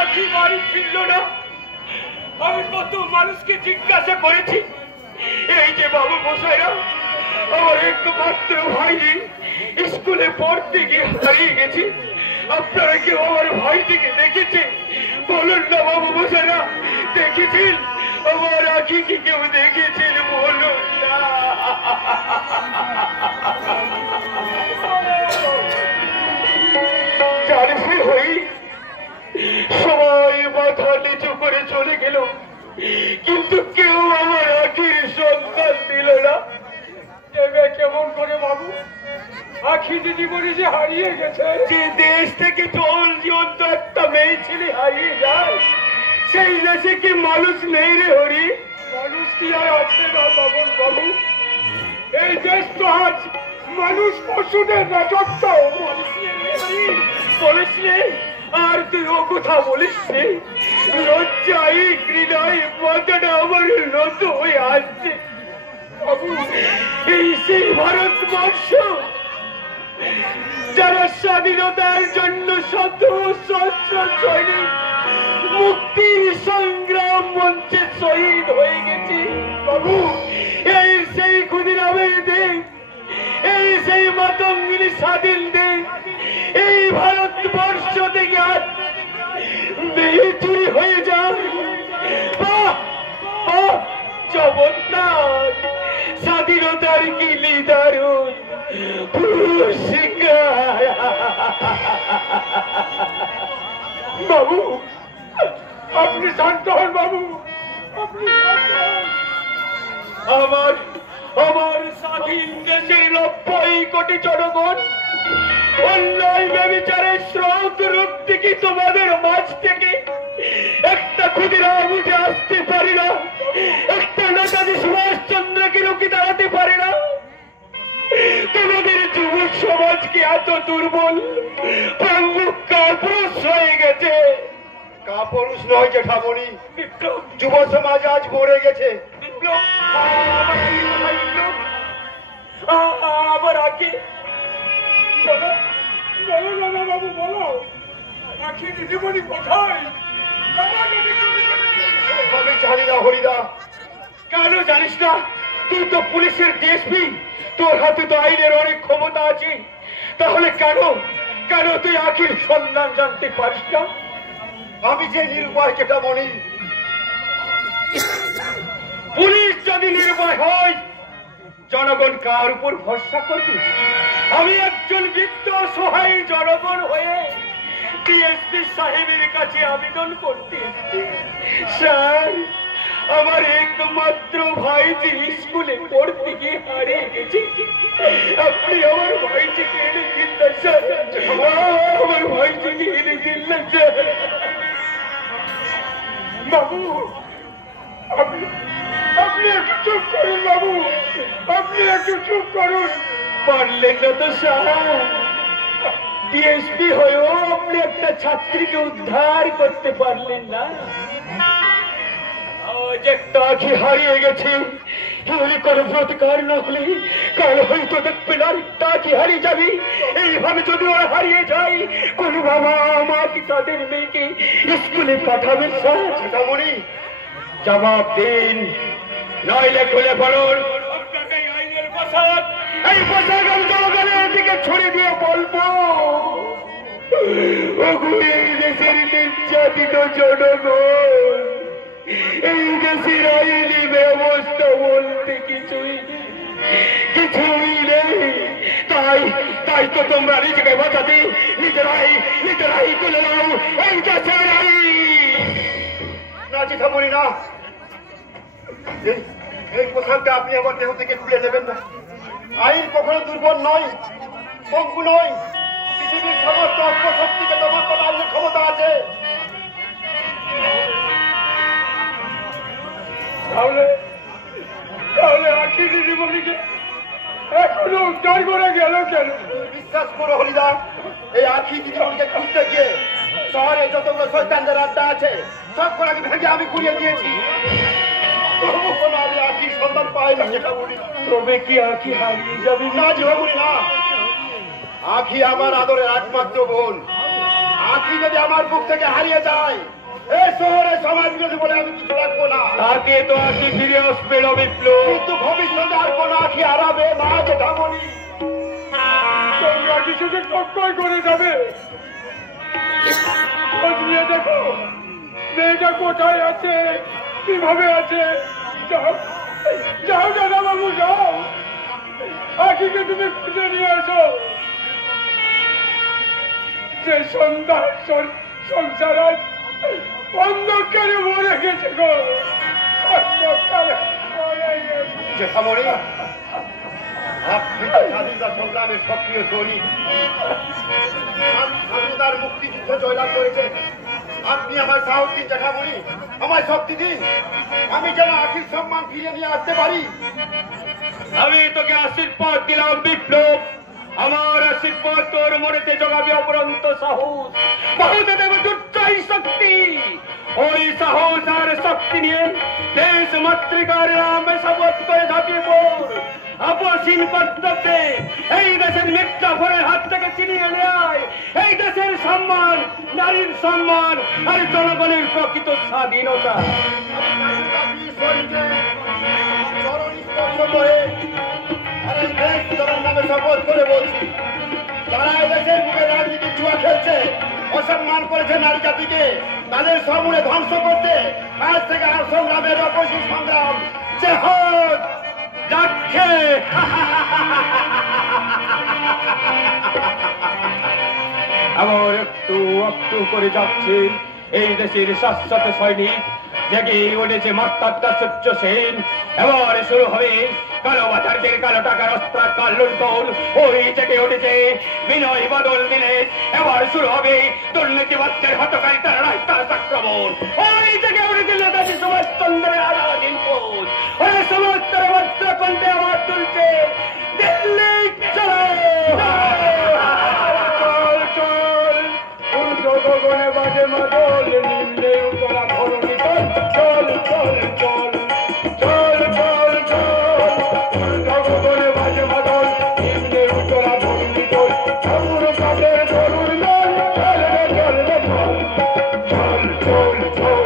আখি বাড়ি ফিরল না। আমি কত মানুষকে জিজ্ঞাসা করেছি, এই যে বাবু মশাইরা আমার একমাত্র ভাইজি স্কুলে পড়তে গিয়ে হারিয়ে গেছে। আপনারা কেউ আমার ভাইটিকে দেখেছে? বলুন না বাবু মশাইরা, দেখেছেন? আমার আখিকে কেউ দেখেছেন? বলুন না। জানিসই হই সবাই মাথা নিচু করে চলে গেল, কিন্তু কেউ আমার আখির সন্তান দিল না। কেমন করে বাবু? আখি দিদি বলি যে হারিয়ে গেছে। যে দেশ থেকে জল জীবন্ত একটা মেয়ে ছেলে হারিয়ে যায়, সেই দেশে কি মানুষ নেই রে হরি? মানুষ কি আর আছে না বাবন বাবু? এই দেশ তো আজ মানুষ পশুদের রাজত্ব। বলিস রে, আর তুই ও কথা বলিস রে? লজ্জাই ঘৃণায় মাথাটা আমার নত হয়ে আসছে বাবু। এই সেই ভারতবর্ষ যারা স্বাধীনতার জন্য শত সহস্র সৈনিক মুক্তির সংগ্রাম মঞ্চে শহীদ হয়ে গেছে বাবু। এই সেই ক্ষুদিরামের দেশ, এই সেই মাতঙ্গিনী স্বাধীন দেশ। এই ভারতবর্ষ থেকে আজ মেয়ে চুরি হয়ে যায়। চমৎকার! স্বাধীনতার কি দারুণ পুরস্কার। বাবু আপনি শান্ত হন বাবু, আপনি আমার আমার স্বাধীন দেশের 90 কোটি জনগণ অন্যায় ব্যভিচারের স্রোত রুখতে কি তোমাদের মাঝ থেকে একটা ক্ষুদিরাম উঠে আসতে পারি না? একটা নেতাজি সুভাষচন্দ্রকে রুখে দাঁড়াতে পারে না? তোমাদের যুব সমাজ কি এত দুর্বল? প্রমুখ কাপুরুষ হয়ে গেছে। কাপুরুষ নয় জেঠামণি, যুব সমাজ আজ মরে গেছে। বিপ্লব আবার আগে বলো বলো না বাবু, বলো আখি দিদিমণি কোথায়? আমি জানি না হরিদা। কেন জানিস না? তুই তো পুলিশের ডিএসপি, তোর হাতে তো আইনের অনেক ক্ষমতা আছে। তাহলে কেন কেন তুই আখির সন্ধান জানতে পারিস না? আমি যে নির্ভয় জেঠামণি। পুলিশ যদি নির্ভয় হয়, জনগণ কার উপর ভরসা করবে? আমি একজন বৃদ্ধ সহায় জনগণ হয়ে ডিএসপি সাহেবের কাছে আবেদন করতে এসেছি। স্যার, আমার একমাত্র ভাইটি স্কুলে পড়তে গিয়ে হারিয়ে গেছে। আপনি আমার ভাইটিকে এনে দিন না স্যার, আমার ভাইটিকে এনে দিন না স্যার। বাবু আপনি একটু চুপ করুন বাবু, আপনি একটু চুপ করুন। পারলেন না তো স্যার, ডিএসপি হয়েও আপনি একটা ছাত্রীকে উদ্ধার করতে পারলেন না। আজ একটা আখি হারিয়ে গেছে, কোনো প্রতিকার না হলে কাল হয়তো দেখবেন আরেকটা আখি হারিয়ে যাবে। এইভাবে যদি ওরা হারিয়ে যায়, কোন বাবা মা কি তাদের মেয়েকে স্কুলে পাঠাবে? স্যার জেঠামণি জবাব দিন, নইলে খুলে বলুন আইনের পোশাক, এই পোশাক আমি জনগণের দিকে ছড়ে দিয়ে বলবো, এই দেশের নির্যাতিত জনগণ, এই দেশের আইনি ব্যবস্থা বলতে কিছুই নেই। তাই তো তোমরা নিজেকে বাঁচাতে নিজেরাই তুলে নাও এই দেশের আইন। না জেঠামণি না, এই পোশাকটা আপনি আমার দেহ থেকে খুলে নেবেন না। আইন কখনো দুর্বল নয়, পঙ্গু নয়। পৃথিবীর সমস্ত অপশক্তিকে তোমার কথা আইনের ক্ষমতা আছে। তাহলে আখি দিদিমণিকে এখনো উদ্ধার করে গেল কেন? বিশ্বাস করো হরিদা, এই আখি দিদিমণিকে খুঁজতে গিয়ে শহরে যতগুলো শয়তানদের আড্ডা আছে সব কটাকে ভেঙে আমি ঘুরিয়ে দিয়েছি। আমি আখির সন্ধান পাই না জেঠামণি। তবে কি আখি হারিয়ে যাবে? না জেঠামণি না, আখি আমার আদরের একমাত্র বোন। আঁখি যদি আমার বুক থেকে হারিয়ে যায়, এই শহরে সমাজ বিরোধী বলে আমি কিছু রাখবো না। তাকে তো আঁখি ফিরে আসবে না বিপ্লব, কিন্তু ভবিষ্যতে আর কোনো আঁখি হারাবে না জেঠামণি। তোমরা কিছু যে টক্কর করে যাবে। খোঁজ নিয়ে দেখো মেয়েটা কোথায় আছে, কিভাবে আছে। যাও যাও দাদা বাবু, যাও আঁখিকে তুমি খুঁজে নিয়ে এসো। যে সংসার আজ অন্ধকারে মরে গেছে গো, অন্ধকারে মরে গেছে। জেঠামণি, আপনি স্বাধীনতা সংগ্রামের সক্রিয় সৈনিক, স্বাধীনতার মুক্তিযুদ্ধ জয়লাভ করেছেন। আপনি আমায় সাহস দিন জেঠামণি, আমায় শক্তি দিন, আমি যেন আখির সম্মান ফিরে নিয়ে আসতে পারি। আমি তোকে আশীর্বাদ দিলাম বিপ্লব, আমার আশীর্বাদ তোর মনেতে জগাবে অপরন্ত সাহস, বহুদেব দুর্জয় শক্তি। ওই সাহস আর শক্তি নিয়ে দেশ মাতৃকার নামে শপথ করে ঝাঁপিয়ে পড়। আপসীন কর্তব্যে এই দেশের মির্জাফরের হাত থেকে ছিনিয়ে নেয় এই দেশের সম্মান, নারীর সম্মান আর জনগণের প্রকৃত স্বাধীনতা। নামে শপথ করে বলছি, তারা এদেশের বুকে রাজনীতির জুয়া খেলছে, অসম্মান করেছে নারী জাতিকে, তাদের সমূলে ধ্বংস করতে আজ থেকে আর সংগ্রামের অপসীম সংগ্রাম যে হোক যাচ্ছে। আমার একটু একটু করে যাচ্ছে এই দেশের শাশ্বত সৈনিক, জেগে উঠেছে মাত্রাত্মা সূর্য সেন। এবার শুরু হবে কালো বাজারদের কালো টাকার অস্ত্রাকার লুণ্ঠন। ওই জেগে উঠেছে বিনয় বাদল দিনেশ। এবার শুরু হবে দুর্নীতিবাদদের হতকারী তার রাস্তার আক্রমণ। ওই জেগে উঠেছে নেতাজি সুভাষচন্দ্রের আজাদিন পথ। ওই সমস্ত মাত্র কণ্ঠে আবার তুলছে দিল্লি চলো, গগনে বাজে মাদল, নিম্নে উতলা ধরণী চল চল চল চল চল চল চল, গগনে বাজে মাদল, নিম্নে উতলা ধরণী চল, চল চল চল চল চল চল চল চল